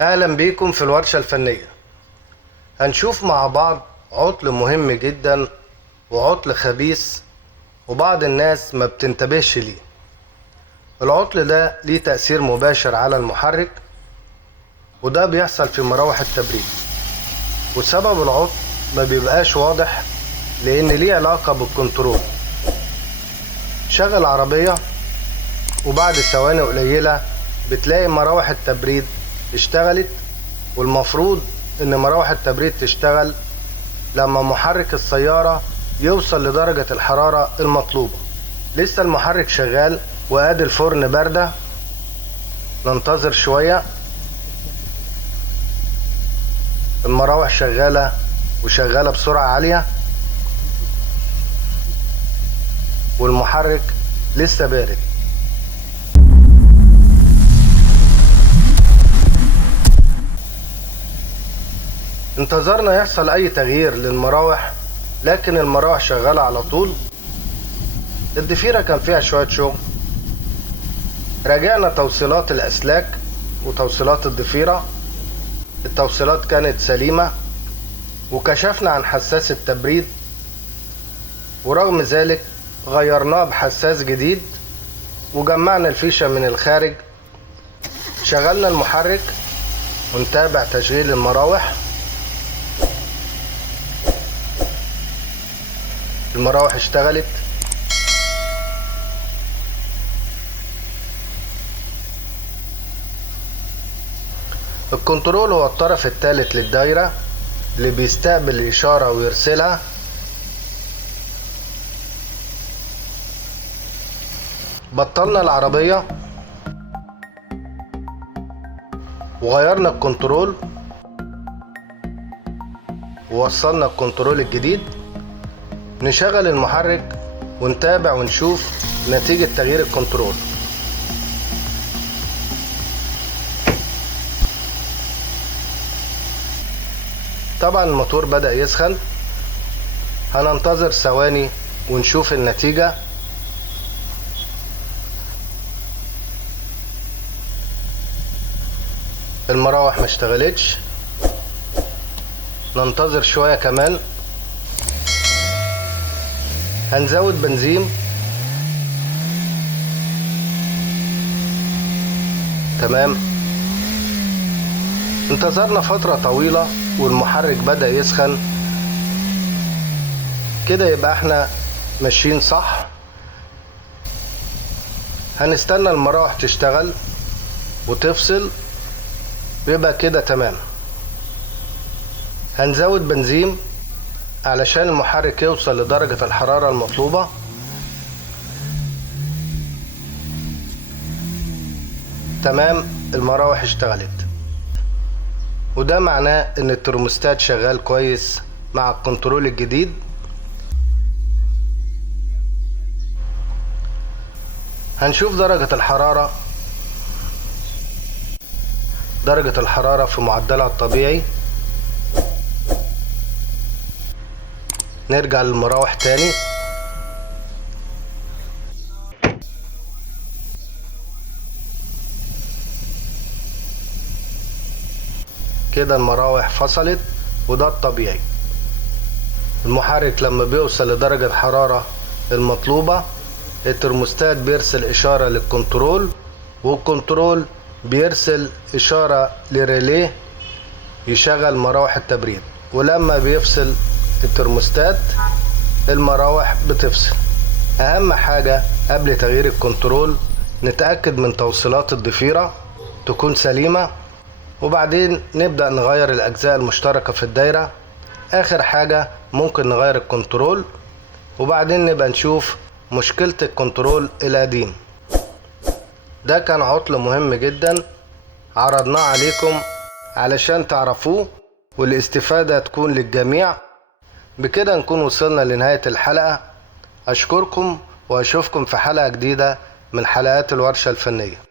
اهلا بيكم في الورشة الفنية. هنشوف مع بعض عطل مهم جدا وعطل خبيث وبعض الناس ما بتنتبهش ليه. العطل ده ليه تأثير مباشر على المحرك، وده بيحصل في مراوح التبريد، وسبب العطل ما بيبقاش واضح لان ليه علاقة بالكنترول. شغل عربية وبعد ثواني قليلة بتلاقي مراوح التبريد اشتغلت، والمفروض ان مراوح التبريد تشتغل لما محرك السيارة يوصل لدرجة الحرارة المطلوبة. لسه المحرك شغال وادي الفرن باردة. ننتظر شوية. المراوح شغالة وشغالة بسرعة عالية، والمحرك لسه بارد. انتظرنا يحصل اي تغيير للمراوح، لكن المراوح شغالة على طول. الضفيرة كان فيها شوية شغل. راجعنا توصيلات الاسلاك وتوصيلات الضفيرة، التوصيلات كانت سليمة، وكشفنا عن حساس التبريد، ورغم ذلك غيرناه بحساس جديد وجمعنا الفيشة من الخارج. شغلنا المحرك ونتابع تشغيل المراوح. المراوح اشتغلت. الكنترول هو الطرف الثالث للدايرة اللي بيستقبل الإشارة ويرسلها. بطلنا العربية وغيرنا الكنترول ووصلنا الكنترول الجديد. نشغل المحرك ونتابع ونشوف نتيجة تغيير الكنترول. طبعا الموتور بدأ يسخن. هننتظر ثواني ونشوف النتيجة. المراوح ما اشتغلتش. ننتظر شوية كمان. هنزود بنزين. تمام. انتظرنا فترة طويلة والمحرك بدأ يسخن. كده يبقى احنا ماشيين صح. هنستنى المراوح تشتغل وتفصل، يبقى كده تمام. هنزود بنزين علشان المحرك يوصل لدرجة الحرارة المطلوبة. تمام. المراوح اشتغلت، وده معناه ان الترموستات شغال كويس مع الكنترول الجديد. هنشوف درجة الحرارة. درجة الحرارة في معدلها الطبيعي. نرجع للمراوح تاني. كده المراوح فصلت، وده الطبيعي. المحرك لما بيوصل لدرجة الحرارة المطلوبة الترموستات بيرسل إشارة للكنترول، والكنترول بيرسل إشارة لريليه يشغل مراوح التبريد. ولما بيفصل الترموستات المراوح بتفصل. أهم حاجة قبل تغيير الكنترول نتأكد من توصيلات الضفيرة تكون سليمة، وبعدين نبدأ نغير الأجزاء المشتركة في الدايرة. آخر حاجة ممكن نغير الكنترول، وبعدين نبقى نشوف مشكلة الكنترول القديم. ده كان عطل مهم جدا عرضناه عليكم علشان تعرفوه والاستفادة تكون للجميع. بكده نكون وصلنا لنهاية الحلقة. أشكركم وأشوفكم في حلقة جديدة من حلقات الورشة الفنية.